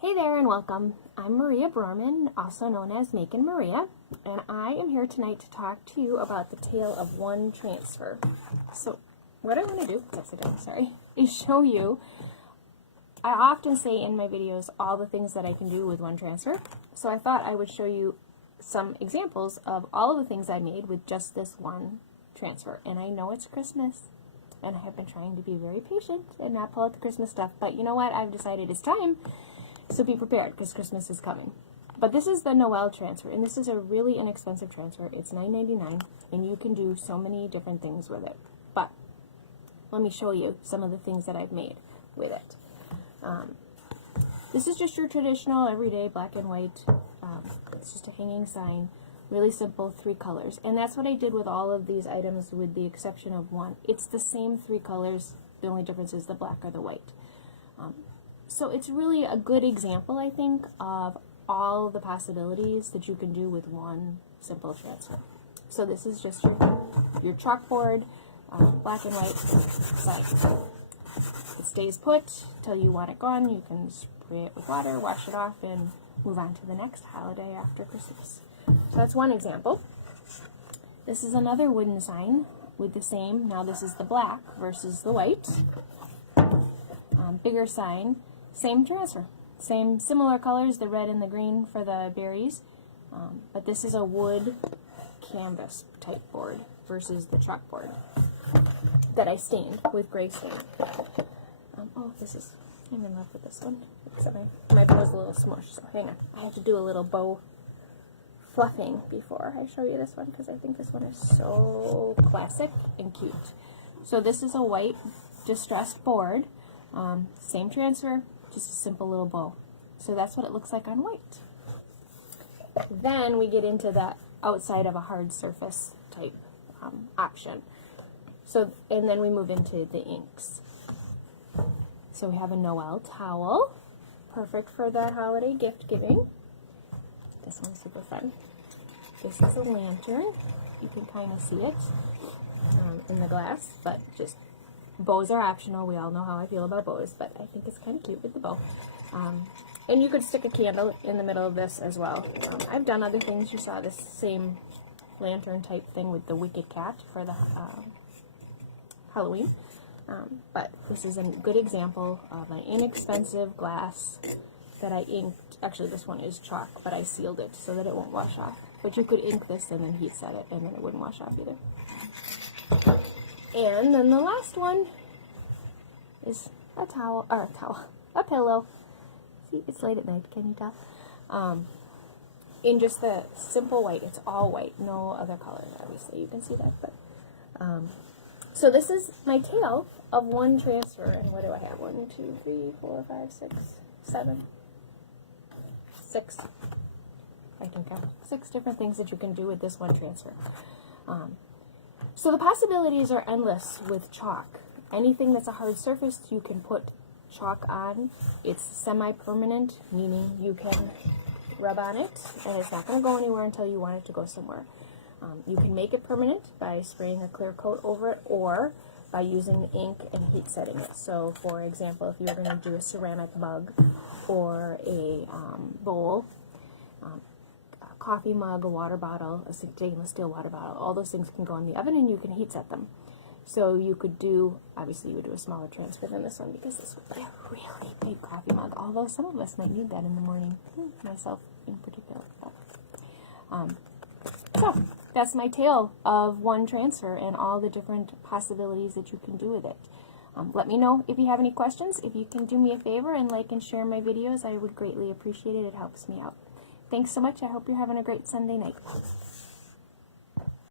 Hey there and welcome. I'm Maria Brorman, also known as Makin' Maria, and I am here tonight to talk to you about the tale of one transfer. So what I want to do, is show you, I often say in my videos all the things that I can do with one transfer, so I thought I would show you some examples of all of the things I made with just this one transfer. And I know it's Christmas, and I have been trying to be very patient and not pull out the Christmas stuff, but you know what, I've decided it's time. So be prepared, because Christmas is coming. But this is the Noel transfer, and this is a really inexpensive transfer. It's $9.99, and you can do so many different things with it. But let me show you some of the things that I've made with it. This is just your traditional, everyday black and white. It's just a hanging sign. Really simple, 3 colors. And that's what I did with all of these items, with the exception of one. It's the same 3 colors. The only difference is the black or the white. So it's really a good example, I think, of all the possibilities that you can do with one simple transfer. So this is just your chalkboard, black and white sign. It stays put till you want it gone. You can spray it with water, wash it off, and move on to the next holiday after Christmas. So that's one example. This is another wooden sign with the same, now this is the black versus the white. Bigger sign. Same transfer, similar colors, the red and the green for the berries, but this is a wood canvas type board versus the chalkboard that I stained with gray stain. I'm in love with this one, except my bow is a little smushed, so hang on. I have to do a little bow fluffing before I show you this one, because I think this one is so classic and cute. So this is a white distressed board, same transfer, just a simple little bow. So that's what it looks like on white. Then we get into that outside of a hard surface type option. So, and then we move into the inks. So we have a Noel towel, perfect for the holiday gift giving. This one's super fun. This is a lantern. You can kind of see it in the glass, but just bows are optional. We all know how I feel about bows, but I think it's kind of cute with the bow. And you could stick a candle in the middle of this as well. I've done other things. You saw this same lantern type thing with the wicked cat for the Halloween. But this is a good example of an inexpensive glass that I inked. Actually, this one is chalk, but I sealed it so that it won't wash off. But you could ink this and then heat set it, and then it wouldn't wash off either. And then the last one is a pillow. See, it's late at night, can you tell? In just the simple white. It's all white, no other color, obviously. You can see that. But so this is my tale of one transfer. And what do I have? 1, 2, 3, 4, 5, 6, 7, 6. I can count 6 different things that you can do with this one transfer. So the possibilities are endless with chalk. Anything that's a hard surface, you can put chalk on. It's semi-permanent, meaning you can rub on it, and it's not going to go anywhere until you want it to go somewhere. You can make it permanent by spraying a clear coat over it, or by using the ink and heat setting it. So, for example, if you're going to do a ceramic mug or a bowl, coffee mug, a water bottle, a stainless steel water bottle, all those things can go in the oven and you can heat set them. So you could do, obviously you would do a smaller transfer than this one, because this would be a really big coffee mug, although some of us might need that in the morning, myself in particular. So that's my tale of one transfer and all the different possibilities that you can do with it. Let me know if you have any questions. If you can do me a favor and like and share my videos, I would greatly appreciate it. It helps me out. Thanks so much. I hope you're having a great Sunday night.